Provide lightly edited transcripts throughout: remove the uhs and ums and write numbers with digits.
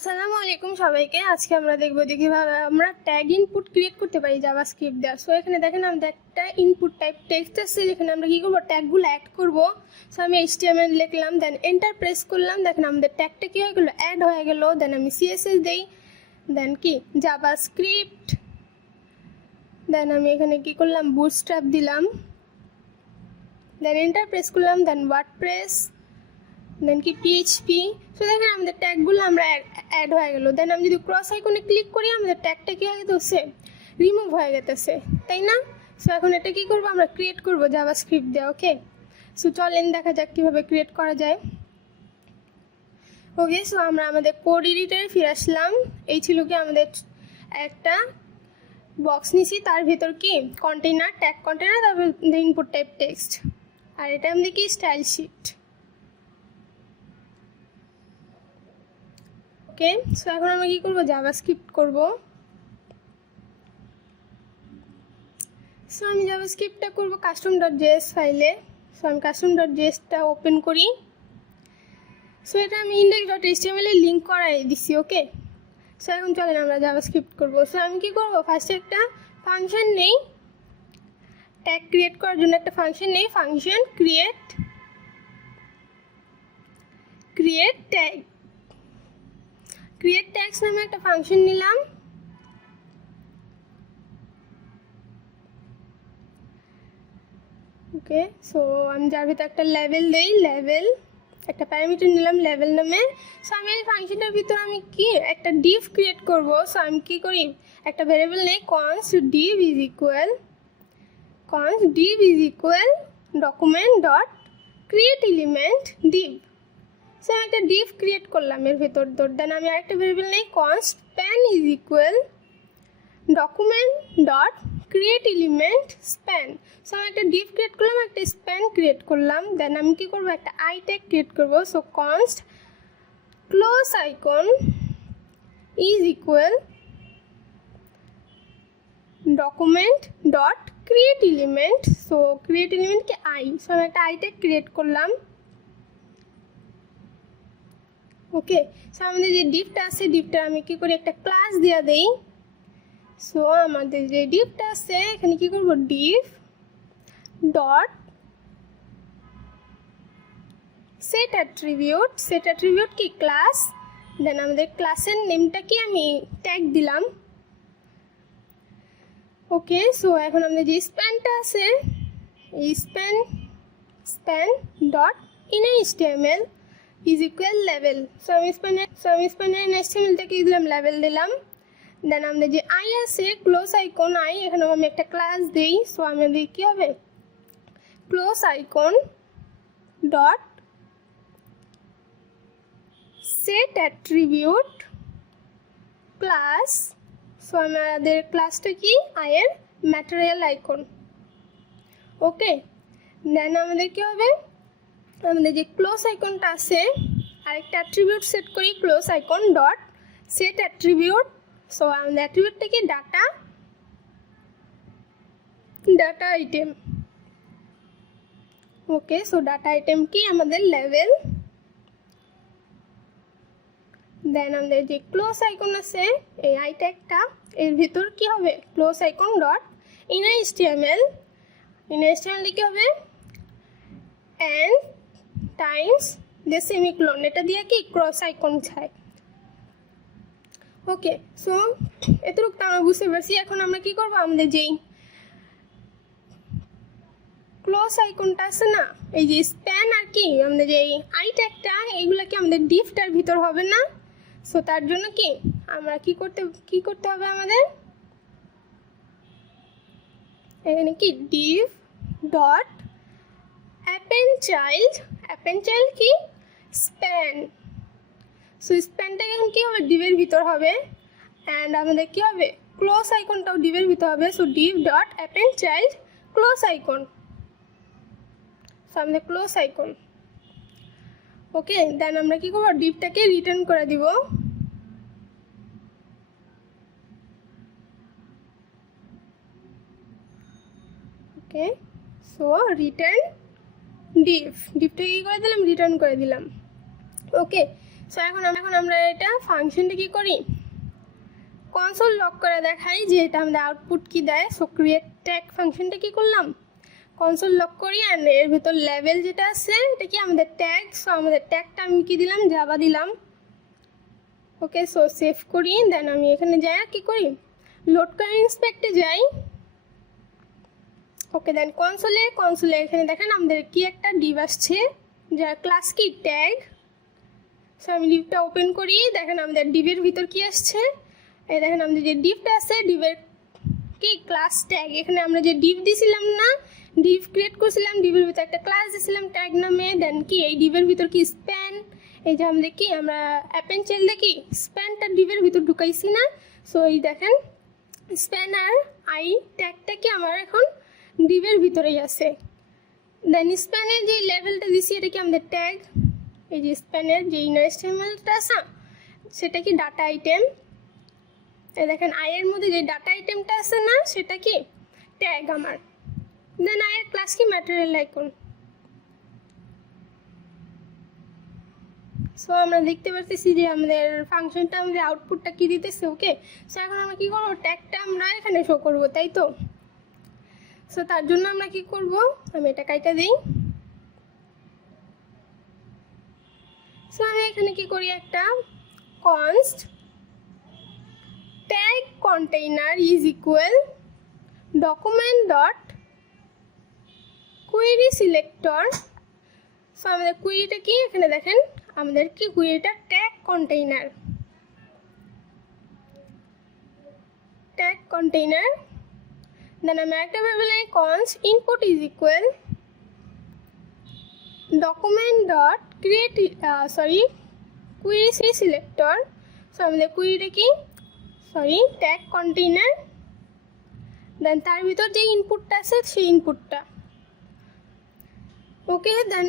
আসসালামু আলাইকুম সবাইকে। আজকে আমরা দেখবো যে কিভাবে আমরা ট্যাগ ইনপুট ক্রিয়েট করতে পারি জাভাস্ক্রিপ্ট দিয়ে। সো এখানে দেখেন আমাদের একটা ইনপুট টাইপ টেক্সট আছে, যেখানে আমরা কি করবো, ট্যাগগুলো অ্যাড করবো। সো আমি HTML লিখলাম, দেন এন্টার প্রেস করলাম, দেখেন আমাদের ট্যাগটা কি হয়ে গেলো, অ্যাড হয়ে গেল। দেন আমি CSS দেই, দেন কি জাভাস্ক্রিপ্ট, দেন আমি এখানে কি করলাম, বুটস্ট্র্যাপ দিলাম, দেন এন্টার প্রেস করলাম, দেন ওয়ার্ডপ্রেস, দেন কি PHP। সো দেখেন আমাদের ট্যাগগুলো আমরা অ্যাড হয়ে গেল। দেন আমি যদি ক্রস আইকনে ক্লিক করি, আমাদের ট্যাগটা কি হয়ে গেছে, রিমুভ হয়ে গেছে, তাই না? সো এখন এটা কি করবো, আমরা ক্রিয়েট করবো জাভাস্ক্রিপ্ট দিয়ে। ওকে, সো চলেন দেখা যাক কীভাবে ক্রিয়েট করা যায়। ওকে, সো আমরা আমাদের কোড এডিটরে ফিরে আসলাম। এই ছিল কি আমাদের একটা বক্স নিছি, তার ভিতর কি কন্টেনার, ট্যাগ কন্টেনার, তারপর ইনপুট টাইপ টেক্সট, আর এটা আমাদের কি স্টাইল শিট। ওকে, সো এখন আমরা কি করবো, জাভাস্ক্রিপ্ট করব। সো আমি জাভাস্ক্রিপ্টটা করব custom.js ফাইলে। সো আমি custom.js-টা ওপেন করি। সো এটা আমি index.html এ লিঙ্ক করাই দিছি। ওকে, সো এখন চলেন আমরা জাভাস্ক্রিপ্ট করব। সো আমি কি করব, ফার্স্টে একটা ফাংশন নেই, ট্যাগ ক্রিয়েট করার জন্য একটা ফাংশন নেই, function create tag, create tags নামে একটা ফাংশন নিলাম। ওকে, সো আমি যার ভিতরে একটা লেভেল দেই, লেভেল একটা প্যারামিটার নিলাম লেভেল নামে। সো আমি এই ফাংশনটার ভিতরে আমি কি একটা ডিভ ক্রিয়েট করব। সো আমি কি করি, একটা ভেরিয়েবল নেই, const div is equal document dot create element div। So আমি একটা ডিভ ক্রিয়েট করলাম এর ভেতর। দেন আমি আরেকটা ভেরিয়েবল নেই, const span is equal document dot create element span. So আমি একটা ডিভ ক্রিয়েট করলাম, একটা স্প্যান ক্রিয়েট করলাম। দেন আমি কি করবো, একটা আই ট্যাগ ক্রিয়েট করবো। So const close icon is equal document dot create element. So create এলিমেন্টকে আই। সো আমি একটা আই ট্যাগ ক্রিয়েট করলাম। ওকে, সো আমাদের যে ডিভটা আছে, ডিভটা আমি কি করি, একটা ক্লাস দিয়ে দেই। সো আমাদের যে ডিভটা আছে, এখানে কি করব, ডিভ ডট সেট অ্যাট্রিবিউট কি ক্লাস। দেন আমাদের ক্লাসের নেমটা কি আমি ট্যাগ দিলাম। ওকে, সো এখন আমাদের যে স্প্যানটা আছে, এই span dot in HTML is equal level. So আমি স্প্যানের HTML-টাকে দিলাম, লেভেল দিলাম। দেন আমাদের যে আই আছে, ক্লোজ আইকন আই, এখানেও আমি একটা ক্লাস দিই। সো আমাদের কী হবে, close icon dot set attribute class. So আমাদের ক্লাসটা কি, আয়ের ম্যাটেরিয়াল আইকন। ওকে, দেন আমাদের কী হবে, আমাদের যে ক্লোজ আইকনটা আছে, আরেকটা অ্যাট্রিবিউট সেট করি, close icon dot set attribute. So আমাদের অ্যাট্রিবিউটটা কি, data item. Okay, so data item কি আমাদের লেভেল। দেন আমাদের যে ক্লোজ আইকন আছে, এই আই ট্যাগটা, এর ভিতর কি হবে, close icon dot in HTML কি হবে, অ্যান্ড টাইমস যে সেমিকোলন, এটা দিয়ে কি ক্রস আইকন চাই। ওকে, সো এতটুকু তো আমরা বুঝতে পারছি। এখন আমরা কি করবো, আমাদের যেই ক্লোজ আইকনটা আছে না, এই যে স্প্যান আর কি আমাদের যে আই ট্যাগটা, এইগুলো কি আমাদের ডিভটার ভিতর হবে না। সো তার জন্য কি আমরা কি করতে হবে, আমাদের এখানে কি ডিভ ডট অ্যাপেন্ড চাইল্ড কি স্প্যান। সো স্প্যানটা এখন কি হবে, ডিভের ভিতর হবে, অ্যান্ড আমাদের কি হবে, ক্লোজ আইকনটাও ডিভের ভিতর হবে। So Depp dot append child close icon. So আমাদের ক্লোজ আইকন। ওকে, দেন আমরা কি করবো, ডিভটাকে রিটার্ন করে দিব। ওকে, সো রিটার্ন ডিভটাকে কি করে দিলাম, রিটার্ন করে দিলাম। ওকে, সো এখন আমরা এটা ফাংশনটা কি করি, কনসোল লক করে দেখাই যে এটা আমাদের আউটপুট কি দেয়। সো ক্রিয়েট ট্যাগ ফাংশনটা কি করলাম, কনসোল লক করি, অ্যান্ড এর ভেতর লেভেল যেটা আছে এটা কি আমাদের ট্যাগ। সো আমাদের ট্যাগটা আমি কি দিলাম, জাভা দিলাম। ওকে, সো সেভ করি। দেন আমি এখানে যাই কি করি, লোড করে ইন্সপেক্টে যাই। ওকে, দেন কনসোলে এখানে দেখেন আমাদের কি একটা ডিভ আসছে যার ক্লাস কি ট্যাগ। সো আমি ডিভটা ওপেন করি, দেখেন আমাদের ডিভের ভিতর কি আসছে, এই দেখেন আমাদের যে ডিভটা আছে ডিভের কি ক্লাস ট্যাগ। এখানে আমরা যে ডিভ দিছিলাম না, ডিভ ক্রিয়েট করছিলাম, ডিভের ভিতর একটা ক্লাস দিছিলাম ট্যাগ নামে। দেন কি এই ডিভের ভিতর কি স্প্যান, এই যে আমাদের কি আমরা অ্যাপেন চাইল দেখি স্প্যানটা ডিভের ভিতর ঢুকাইছি না। সো এই দেখেন স্প্যান আর আই ট্যাগটা কি আমার এখন ডিভের ভিতরেই আছে। দেন স্প্যানের যে লেভেলটা দিছি এটা কি আমাদের ট্যাগ, এই যে স্প্যানের যে ইনার HTML-টা আছে সেটা কি ডাটা আইটেম। এই দেখেন আয়ের মধ্যে যে ডাটা আইটেমটা আছে না সেটা কি ট্যাগ আমার। দেন আয়ের ক্লাস কি ম্যাটেরিয়াল আইকন। সো আমরা দেখতে পাচ্ছি যে আমাদের ফাংশনটা আমাদের আউটপুটটা কি দিতেছে। ওকে, সো এখন আমরা কি করবো, ট্যাগটা আমরা এখানে শো করবো, তাই তো। সো তার জন্য আমরা কি করব, আমি এটা কাইটা দিই। সো আমি এখানে কি করি, একটা const tag container is equal document dot query selector. So আমাদের কুয়েরিটা কি, এখানে দেখেন আমাদের কি কুয়েরিটা ট্যাগ কন্টেইনার, দেন আমি একটা ভেবে const input is equal document dot create query selector. So আমাদের কুয়েরিটা কি ট্যাগ কন্টেইনার, দেন তার ভিতর যে ইনপুটটা আছে সেই ইনপুটটা। ওকে, দেন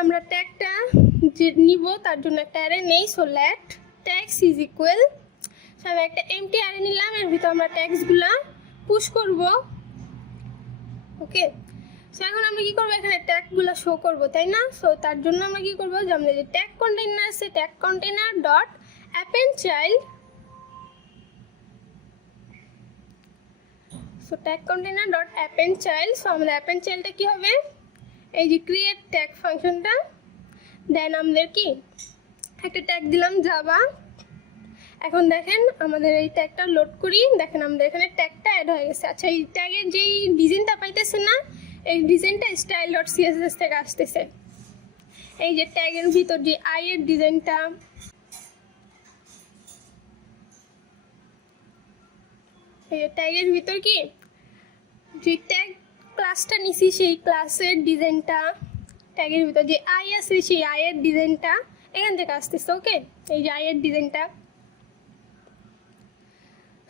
আমরা ট্যাগটা যে নিব তার জন্য একটা অ্যারে নেই। So let tags is equal, আমি একটা এমটি অ্যারে নিলাম, এর ভিতর আমরা ট্যাগসগুলো পুশ করব। ওকে, সো এখন আমরা কি করবো, এখানে ট্যাগগুলো শো করব, তাই না। সো তার জন্য আমরা কি করবো, যে আমাদের যে ট্যাগ কন্টেইনার আছে tag container dot append child. So tag container dot append child. So আমাদের অ্যাপেন্ড চাইল্ডটা কি হবে, এই যে ক্রিয়েট ট্যাগ ফাংশনটা। দেন আমাদের কি একটা ট্যাগ দিলাম জাভা। এখন দেখেন আমাদের এই ট্যাগটা লোড করি, দেখেন আমাদের এখানে ট্যাগটা অ্যাড হয়ে গেছে। আচ্ছা, এই ট্যাগের যেই ডিজাইনটা পাইতেছে না, এই ডিজাইনটা স্টাইল ডট সিএসএস থেকে আসতেছে। এই যে ট্যাগের ভিতর যে আইয়ের ডিজাইনটা, এই যে ট্যাগের ভিতর কি যে ট্যাগ ক্লাসটা নিছি সেই ক্লাসের ডিজাইনটা, ট্যাগের ভিতর যে আই আছে সেই আইয়ের ডিজাইনটা এখান থেকে আসতেছে। ওকে, এই যে আইয়ের ডিজাইনটা।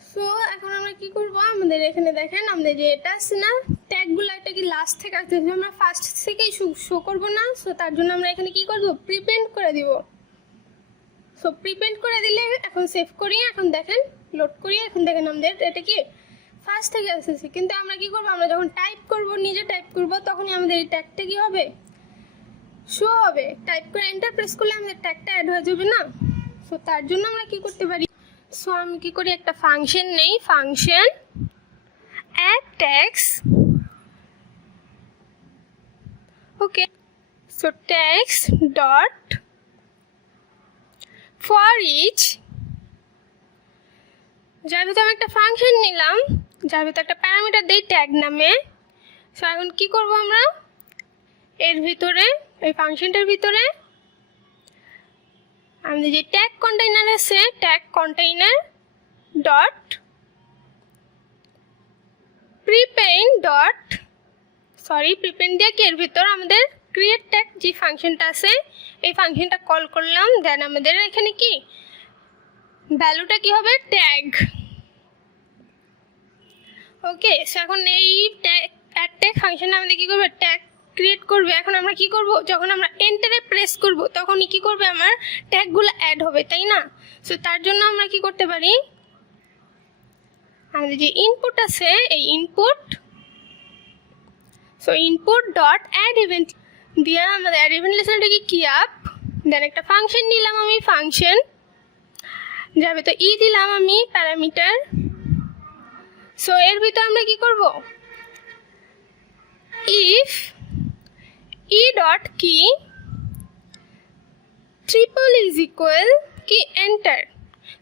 সো এখন আমরা কি করব, আমাদের এখানে দেখেন আমাদের যে এটা আছে না ট্যাগগুলো, এটা কি লাস্ট থেকে আসতেছে, আমরা ফার্স্ট থেকেই শো করব না। সো তার জন্য আমরা এখানে কি করব, প্রিপেন্ড করে দিব। সো প্রিপেন্ড করে দিলে এখন সেভ করি, এখন দেখেন লোড করি, এখন দেখেন আমাদের এটা কি ফার্স্ট থেকে আসতেছে। কিন্তু আমরা কি করব, আমরা যখন টাইপ করব, নিজে টাইপ করব, তখনই আমাদের এই ট্যাগটা কি হবে, শো হবে। টাইপ করে এন্টার প্রেস করলে আমাদের ট্যাগটা অ্যাড হয়ে যাবে না। সো তার জন্য আমরা কি করতে পারি, সো আমি কি করি, একটা ফাংশন নেই, function add tags. Okay, so tags dot for each, যার ভিতরে আমি একটা ফাংশন নিলাম, যার ভিতরে একটা প্যারামিটার দেই ট্যাগ নামে। সো এখন কি করব, আমরা এর ভিতরে এই ফাংশনটার ভিতরে আমাদের যে ট্যাগ কন্টেইনার আছে ট্যাগ কন্টেইনার ডট প্রিপেইন্ড দিয়ে কি এর ভিতর আমাদের ক্রিয়েট ট্যাগ যে ফাংশনটা আছে এই ফাংশনটা কল করলাম। দেন আমাদের এখানে কি ভ্যালুটা কি হবে, ট্যাগ। ওকে, সো এখন এই অ্যাড ট্যাগ ফাংশনে আমাদের কি করবে, ট্যাগ ক্রিয়েট করবে। এখন আমরা কি করব, যখন আমরা এন্টারে প্রেস করব তখনই কি করবে, আমার ট্যাগগুলো অ্যাড হবে, তাই না। সো তার জন্য আমরা কি করতে পারি, আমাদের যে ইনপুট আছে এই input, so input dot add event দিয়ে আমাদের অ্যাড ইভেন্ট লিস্টটাকে কি আপ দেন একটা ফাংশন নিলাম আমি, ফাংশন যার ভিতর ই দিলাম আমি প্যারামিটার। সো এর ভিতর আমরা কি করব, ইফ ই ডট কি ট্রিপল ইজ ইকুয়াল কি এন্টার।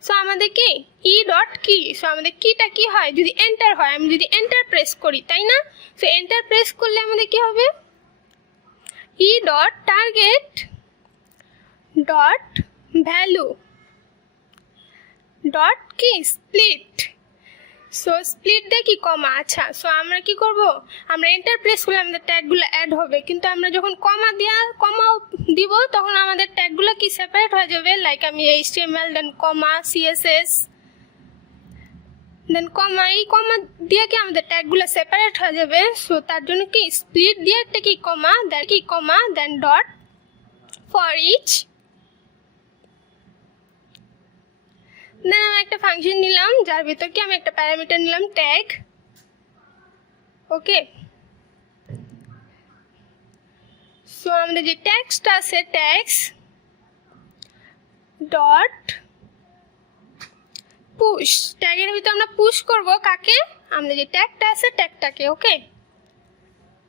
সো আমাদের কি ই ডট কি, সো আমাদের কিটা কি হয় যদি এন্টার হয়, আমি যদি এন্টার প্রেস করি, তাই না? সো এন্টার প্রেস করলে আমাদের কি হবে, E dot target dot value dot কি স্প্লিট। সো স্প্লিট দিয়ে কি কমা, আচ্ছা। সো আমরা কি করব, আমরা এন্টার প্রেস করলে আমাদের ট্যাগগুলো অ্যাড হবে, কিন্তু আমরা যখন কমা দিব তখন আমাদের ট্যাগগুলো কি সেপারেট হয়ে যাবে। লাইক আমি HTML দেন কমা CSS দেন কমা, এই কমা দিয়ে কি আমাদের ট্যাগগুলো সেপারেট হয়ে যাবে। সো তার জন্য কি স্প্লিট দিয়ে একটা কি কমা দেন ডট ফর ইচ। দেন আমি একটা ফাংশন নিলাম যার ভিতর কি আমি একটা প্যারামিটার নিলাম ট্যাগ। ওকে, সো আমাদের যে ট্যাগসটা আছে ট্যাগস ডট পুশ, ট্যাগের ভিতর আমরা পুশ করব কাকে, আমাদের যে ট্যাগটা আছে ট্যাগটাকে। ওকে,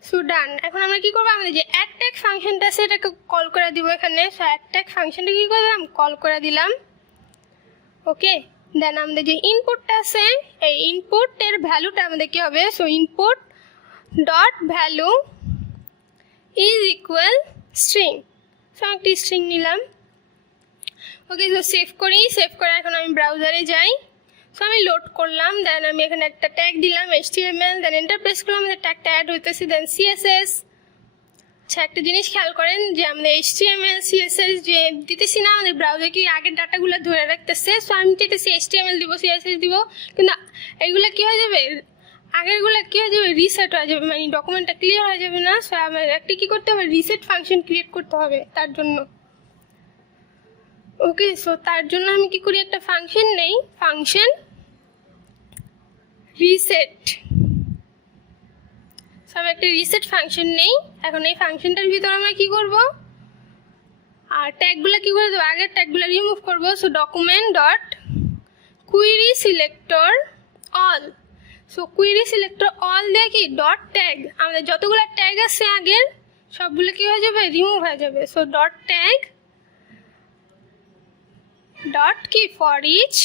সো ডান। এখন আমরা কি করব, আমাদের যে অ্যাড ট্যাগ ফাংশনটা আছে এটাকে কল করে দিব এখানে। সো অ্যাড ট্যাগ ফাংশনটা কি করলাম, কল করে দিলাম। ওকে, দেন আমাদের যে ইনপুটটা আছে এই ইনপুটের ভ্যালুটা আমাদের কি হবে, so input dot value is equal string. So একটি স্ট্রিং নিলাম। ওকে, সো সেভ করি, সেভ করে এখন আমি ব্রাউজারে যাই। সো আমি লোড করলাম, দেন আমি এখানে একটা ট্যাগ দিলাম HTML, দেন এন্টার প্রেস করলাম, আমাদের ট্যাগটা অ্যাড হইতেছে, দেন CSS। আচ্ছা, একটা জিনিস খেয়াল করেন যে আমাদের HTML CSS যে দিতেছি না, আমাদের ব্রাউজার কি আগের ডাটাগুলো ধরে রাখতেছে। সো আমি চাইতেছি HTML দিব, CSS দিব, কিন্তু এইগুলো কি হয়ে যাবে, আগেরগুলো কি হয়ে যাবে, রিসেট হয়ে যাবে, মানে ডকুমেন্টটা ক্লিয়ার হয়ে যাবে না। সো আমার একটা কি করতে হবে, রিসেট ফাংশন ক্রিয়েট করতে হবে তার জন্য। ওকে, সো তার জন্য আমি কি করি, একটা ফাংশন নেই, ফাংশন রিসেট। সো আমি একটা রিসেট ফাংশন নেই। এখন এই ফাংশনটার ভিতরে আমরা কি করব, আর ট্যাগগুলো কি করে দেবো, আগের ট্যাগগুলো রিমুভ করব। So document dot query selector all. So query selector all দিয়ে কি ডট ট্যাগ, আমাদের যতগুলো ট্যাগ আছে আগের সবগুলো কি হয়ে যাবে, রিমুভ হয়ে যাবে। সো ডট ট্যাগ ডট কি ফর ইচ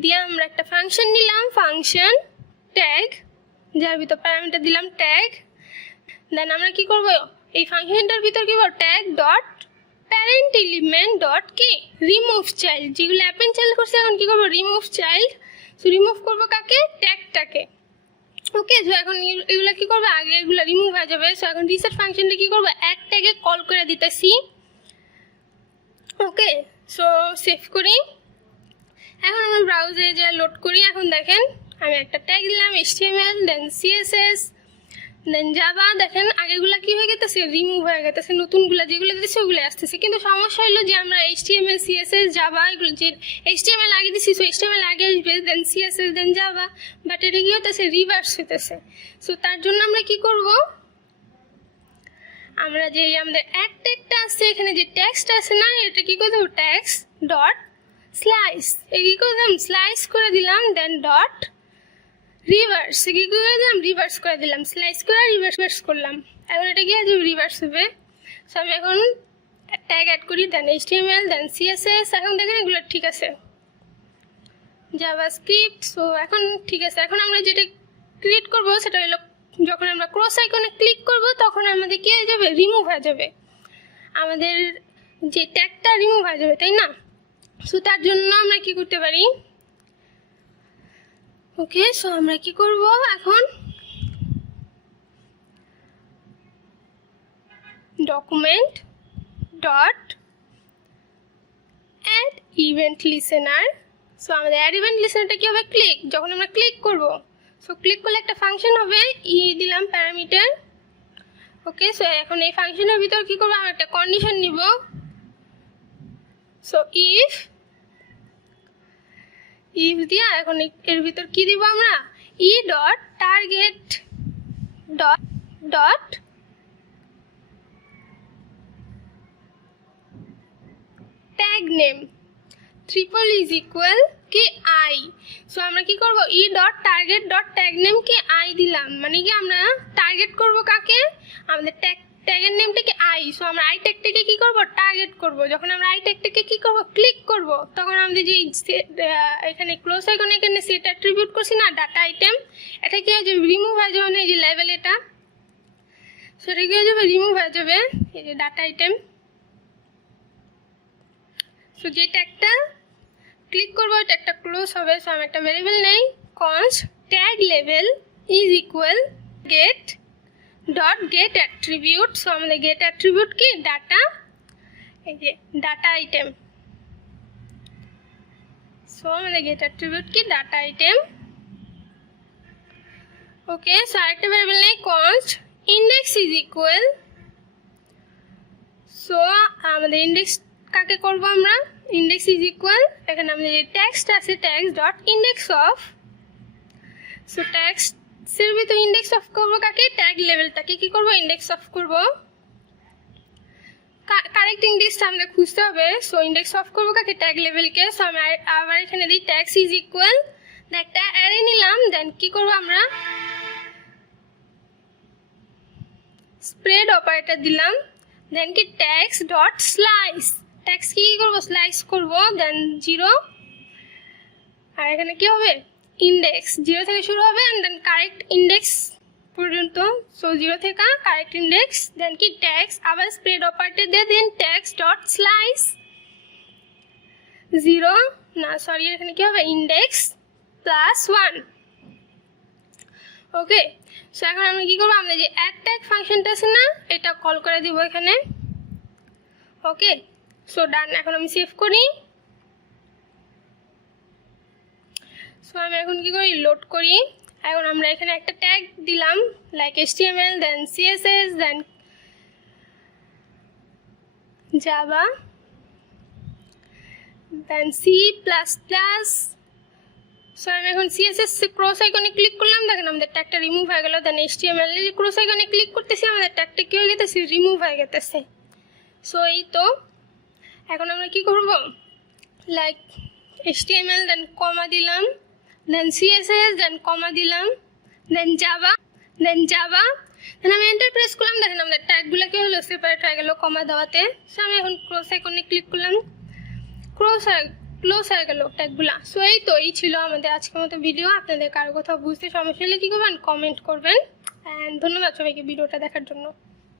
দিয়ে আমরা একটা ফাংশন নিলাম, ফাংশন ট্যাগ যার ভিতর প্যারামিটার দিলাম ট্যাগ। দেন আমরা কি করব, এই ফাংশনটার ভিতর কি করব, tag dot parent element dot কি রিমুভ চাইল্ড, যেগুলো অ্যাপেন্ড চাইল্ড করছে এখন কি করব, রিমুভ চাইল্ড। সো রিমুভ করব কাকে, ট্যাগটাকে। ওকে, সো এখন এগুলো কি করবে, আগে এগুলো রিমুভ হয়ে যাবে। সো এখন রিসেট ফাংশনটা কি করব, এক ট্যাগে কল করে দিতেছি। ওকে, সো সেভ করি। এখন আমি ব্রাউজারে যা লোড করি, এখন দেখেন আমি একটা ট্যাগ দিলাম HTML, দেন CSS, দেন জাভা। দেখেন আগেগুলা কি হয়ে গেছে, রিমুভ হয়ে গেছে, নতুনগুলা যেগুলো দিতেছে ওগুলো আসতেছে। কিন্তু সমস্যা হলো যে আমরা HTML CSS জাভা এগুলো যে HTML আগে দিচ্ছি, সো HTML আগে আসবে, দেন CSS দেন জাভা, বাট এটা কি হতেছে, রিভার্স হইতেছে। সো তার জন্য আমরা কি করব, আমরা যে আমাদের এক ট্যাগটা আছে এখানে যে ট্যাক্সটা আছে না, এটা কি করে দেবো, ট্যাক্স ডট স্লাইস, কি করলাম, স্লাইস করে দিলাম, দেন ডট রিভার্স, কি করে দিলাম, রিভার্স করে দিলাম, স্লাইস করে রিভার্স করলাম। এখন এটা কি আছে, রিভার্স হবে। সো আমি এখন ট্যাগ অ্যাড করি, দেন HTML দেন CSS। এখন দেখেন এগুলো ঠিক আছে, জাভাস্ক্রিপ্ট। সো এখন ঠিক আছে। এখন আমরা যেটা ক্রিয়েট করবো সেটা হলো, যখন আমরা ক্রস আইকনে ক্লিক করব তখন আমাদের কি হয়ে যাবে, রিমুভ হয়ে যাবে, আমাদের যে ট্যাগটা রিমুভ হয়ে যাবে, তাই না? সো তার জন্য আমরা কি করতে পারি, ওকে, সো আমরা কি করব, এখন document dot add event listener. So আমাদের অ্যাড ইভেন্ট লিসেনারটা কি হবে, ক্লিক, যখন আমরা ক্লিক করব, সো ক্লিক করলে একটা ফাংশন হবে, দিলাম প্যারামিটার। ওকে, সো এখন এই ফাংশনের ভিতর কি করবো, আমরা একটা কন্ডিশন নিব। সো ইফ দিয়া এখন এর ভিতর কি দিব আমরা, E dot target dot tag name triple is equal কি আই। সো আমরা কি করব, E dot target dot tag name কি আই দিলাম, মানে কি আমরা টার্গেট করব কাকে, আমাদের ট্যাগের নেমটাকে আই। সো আমরা আই ট্যাগটাকে কি করব, টার্গেট করব। যখন আমরা আই ট্যাগটাকে কি করব, ক্লিক করব, তখন আমাদের যে এখানে ক্লোজ আইকন এখানে সেট অ্যাট্রিবিউট করছি না ডাটা আইটেম, এটা কি হয়ে যাবে, রিমুভ হয়ে যাবে না, এই যে লেভেল এটা, সেটা কি হয়ে যাবে, রিমুভ হয়ে যাবে এই যে ডাটা আইটেম। সো যে ট্যাগটা ক্লিক করবো এটা একটা ক্লোজ হবে। সো আমি একটা ভেরিয়েবল নেই, const tag level is equal get dot get attribute. So আমাদের গেট অ্যাট্রিবিউট কি, ডাটা, এই যে ডাটা আইটেম। সো আমাদের গেট অ্যাট্রিবিউট কি, ডাটা আইটেম। ওকে, সো আরেকটা ভেরিয়েবল নেই, const index is equal. So আমাদের ইন্ডেক্স কাকে করবো আমরা, ইন্ডেক্স ইজ ইকুয়াল, এখানে আমাদের যে টেক্সট আছে text dot index of. So টেক্সটের ভিতরে ইন্ডেক্স অফ করবো কাকে, ট্যাগ লেভেলটাকে কি করবো, ইন্ডেক্স অফ করবো। কারেক্ট ইন্ডেক্স আমাদের খুঁজতে হবে। সো ইন্ডেক্স অফ করবো কাকে, ট্যাগ লেভেলকে। সো আমি আবার এখানে দিই ট্যাক্স ইজ ইকুয়াল, একটা অ্যারে নিলাম, দেন কি করবো আমরা স্প্রেড অপারেটর দিলাম, দেন কি ট্যাক্স ডট স্লাইস, ট্যাক্স কি করবো, স্লাইস করবো, দেন 0, আর এখানে কি হবে, ইন্ডেক্স 0 থেকে শুরু হবে, অ্যান্ড দেন কারেক্ট ইন্ডেক্স পর্যন্ত। সো 0 থেকে কারেক্ট ইন্ডেক্স, দেন কি ট্যাক্স, আবার স্প্রেড অপারেটর দিয়ে দেন ট্যাক্স ডট স্লাইস 0, না সরি এখানে কি হবে, ইন্ডেক্স প্লাস 1। ওকে, সো এখন আমরা কি করবো, আমরা যে অ্যাড ট্যাগ ফাংশনটা আছে না, এটা কল করে দিব এখানে। ওকে, সো ডান। এখন আমি সেভ করি। সো আমি এখন কি করি, লোড করি। এখন আমরা এখানে একটা ট্যাগ দিলাম লাইক HTML, দেন CSS, দেন জাভা, দেন C++। সো আমি এখন CSS ক্রস আইকনে ক্লিক করলাম, দেখেন আমাদের ট্যাগটা রিমুভ হয়ে গেল। দেন HTML ক্রস আইকনে ক্লিক করতেছি, আমাদের ট্যাগটা কি হয়ে গেছে, রিমুভ হয়ে গেছে। সো এই তো, এখন আমরা কি করব, লাইক HTML, দেন কমা দিলাম, দেন CSS, দেন কমা দিলাম, দেন জাভা, দেন আমি এন্টার প্রেস করলাম, দেখেন আমাদের ট্যাগগুলো কি হলো, সেপারেট হয়ে গেল কমা দেওয়াতে। সো আমি এখন ক্রস আইকনে ক্লিক করলাম, ক্লোজ হয়ে গেল ট্যাগগুলা। সো এই তো, এই ছিল আমাদের আজকের মতো ভিডিও। আপনাদের কারো কোথাও বুঝতে সমস্যা হলে কী করবেন, কমেন্ট করবেন। অ্যান্ড ধন্যবাদ সবাইকে ভিডিওটা দেখার জন্য।